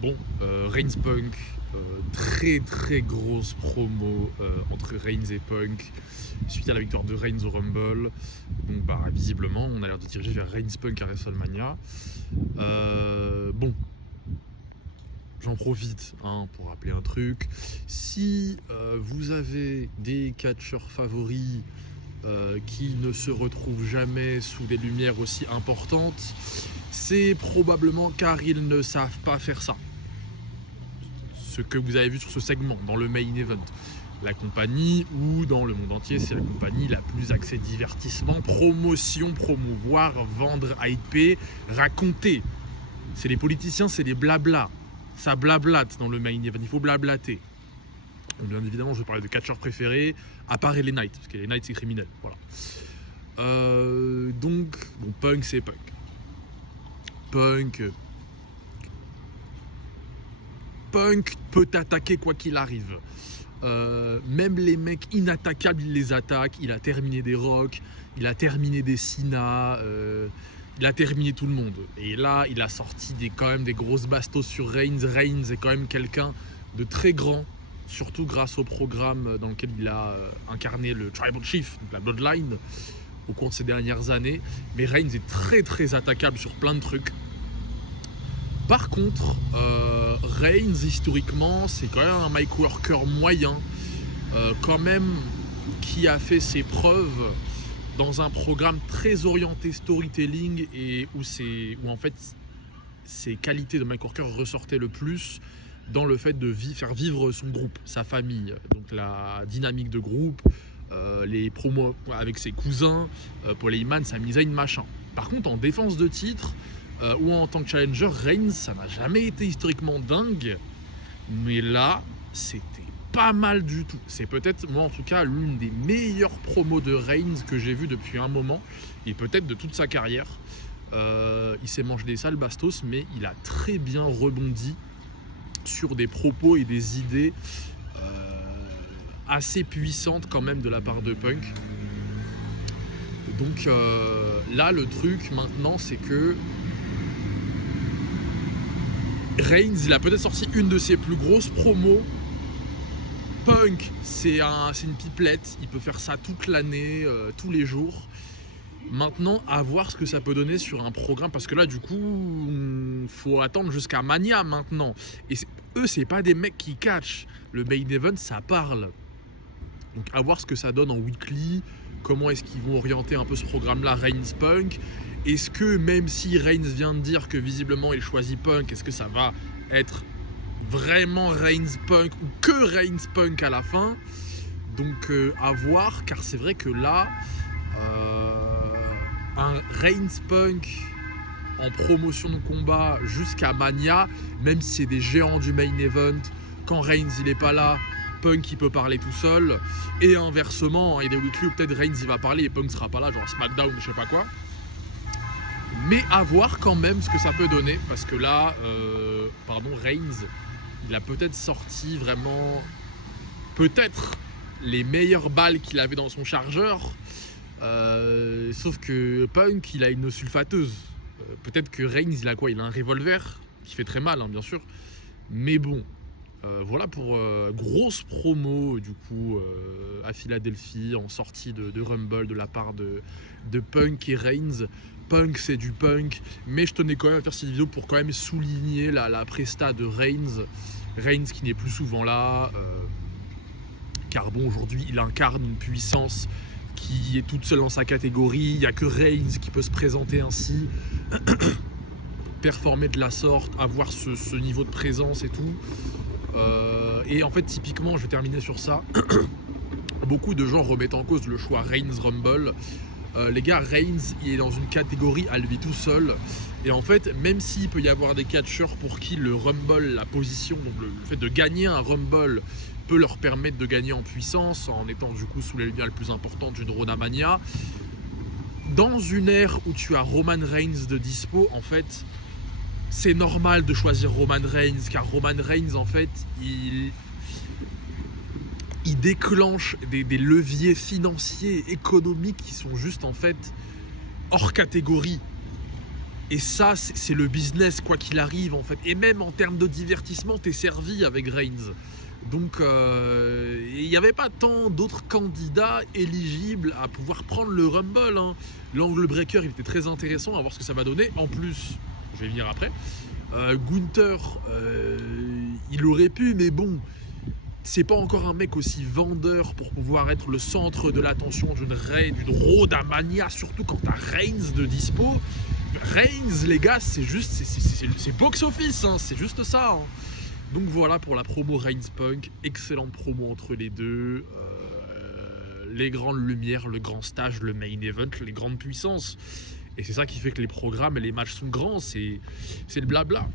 Bon, Reigns Punk, très très grosse promo entre Reigns et Punk suite à la victoire de Reigns au Rumble. Donc bah visiblement on a l'air de diriger vers Reigns Punk à WrestleMania. Bon, j'en profite pour rappeler un truc. Si vous avez des catcheurs favoris qui ne se retrouvent jamais sous des lumières aussi importantes, c'est probablement car ils ne savent pas faire ça. Ce que vous avez vu sur ce segment, dans le main event. La compagnie, ou dans le monde entier, c'est la compagnie la plus axée divertissement, promotion, promouvoir, vendre, hyper, raconter. C'est les politiciens, c'est les blabla. Ça blablate dans le main event, il faut blablater. Donc, bien évidemment, je vais parler de catcheurs préférés, à part LA Knight, parce que LA Knight c'est criminel. Voilà. Donc, bon, Punk c'est Punk. Punk peut t'attaquer quoi qu'il arrive. Même les mecs inattaquables, il les attaque. Il a terminé des Rock, il a terminé des Cena, il a terminé tout le monde. Et là, il a sorti quand même des grosses bastos sur Reigns. Reigns est quand même quelqu'un de très grand, surtout grâce au programme dans lequel il a incarné le Tribal Chief, donc la Bloodline, au cours de ces dernières années. Mais Reigns est très très attaquable sur plein de trucs. Par contre, Reigns, historiquement, c'est quand même un mic worker moyen, quand même, qui a fait ses preuves dans un programme très orienté storytelling et où en fait, ses qualités de mic worker ressortaient le plus dans le fait de faire vivre son groupe, sa famille, donc la dynamique de groupe, les promos avec ses cousins, Paul Heyman, Sami Zayn, machin. Par contre, en défense de titre, ou en tant que challenger, Reigns, ça n'a jamais été historiquement dingue, mais là, c'était pas mal du tout. C'est peut-être, moi en tout cas, l'une des meilleures promos de Reigns que j'ai vues depuis un moment, et peut-être de toute sa carrière. Il s'est mangé des sales bastos, mais il a très bien rebondi sur des propos et des idées assez puissantes quand même de la part de Punk. Donc là, le truc maintenant, c'est que Reigns, il a peut-être sorti une de ses plus grosses promos. Punk, c'est une pipelette, il peut faire ça toute l'année, tous les jours. Maintenant, à voir ce que ça peut donner sur un programme, parce que là, du coup, faut attendre jusqu'à Mania maintenant. Et eux, c'est pas des mecs qui catchent. Le main event, ça parle. Donc, à voir ce que ça donne en weekly. Comment est-ce qu'ils vont orienter un peu ce programme-là, Reigns Punk. Est-ce que, même si Reigns vient de dire que visiblement il choisit Punk, est-ce que ça va être vraiment Reigns Punk ou que Reigns Punk à la fin? Donc à voir, car c'est vrai que là, un Reigns Punk en promotion de combat jusqu'à Mania, même si c'est des géants du main event, quand Reigns il est pas là, Punk il peut parler tout seul, et inversement, il y a des weekly où peut-être Reigns il va parler et Punk sera pas là, genre SmackDown, je sais pas quoi. Mais à voir quand même ce que ça peut donner, parce que là, Reigns, il a peut-être sorti vraiment, peut-être les meilleures balles qu'il avait dans son chargeur, sauf que Punk, il a une sulfateuse. Peut-être que Reigns, il a quoi? Il a un revolver, qui fait très mal, bien sûr. Mais bon, voilà pour grosse promo, du coup, à Philadelphie, en sortie de Rumble, de la part de Punk et Reigns. Punk, c'est du Punk, mais je tenais quand même à faire cette vidéo pour quand même souligner la presta de Reigns. Reigns qui n'est plus souvent là, car bon, aujourd'hui, il incarne une puissance qui est toute seule dans sa catégorie. Il n'y a que Reigns qui peut se présenter ainsi, performer de la sorte, avoir ce niveau de présence et tout. Et en fait, typiquement, je vais terminer sur ça. Beaucoup de gens remettent en cause le choix Reigns-Rumble. Les gars, Reigns, il est dans une catégorie à lui tout seul. Et en fait, même s'il peut y avoir des catcheurs pour qui le Rumble, la position, donc le fait de gagner un Rumble peut leur permettre de gagner en puissance, en étant du coup sous les lumières les plus importantes d'une Rodamania. Dans une ère où tu as Roman Reigns de dispo, en fait, c'est normal de choisir Roman Reigns, car Roman Reigns, en fait, il déclenche des leviers financiers et économiques qui sont juste, en fait, hors catégorie. Et ça, c'est le business, quoi qu'il arrive, en fait. Et même en termes de divertissement, t'es servi avec Reigns. Donc, il n'y avait pas tant d'autres candidats éligibles à pouvoir prendre le Rumble. Hein. L'angle breaker, il était très intéressant à voir ce que ça va donner. En plus, je vais venir après. Gunther, il aurait pu, mais bon, c'est pas encore un mec aussi vendeur pour pouvoir être le centre de l'attention d'une Roadmania, surtout quand t'as Reigns de dispo. Reigns, les gars, c'est juste, c'est box office, hein, c'est juste ça. Hein. Donc voilà pour la promo Reigns Punk, excellente promo entre les deux. Les grandes lumières, le grand stage, le main event, les grandes puissances. Et c'est ça qui fait que les programmes et les matchs sont grands, c'est le blabla.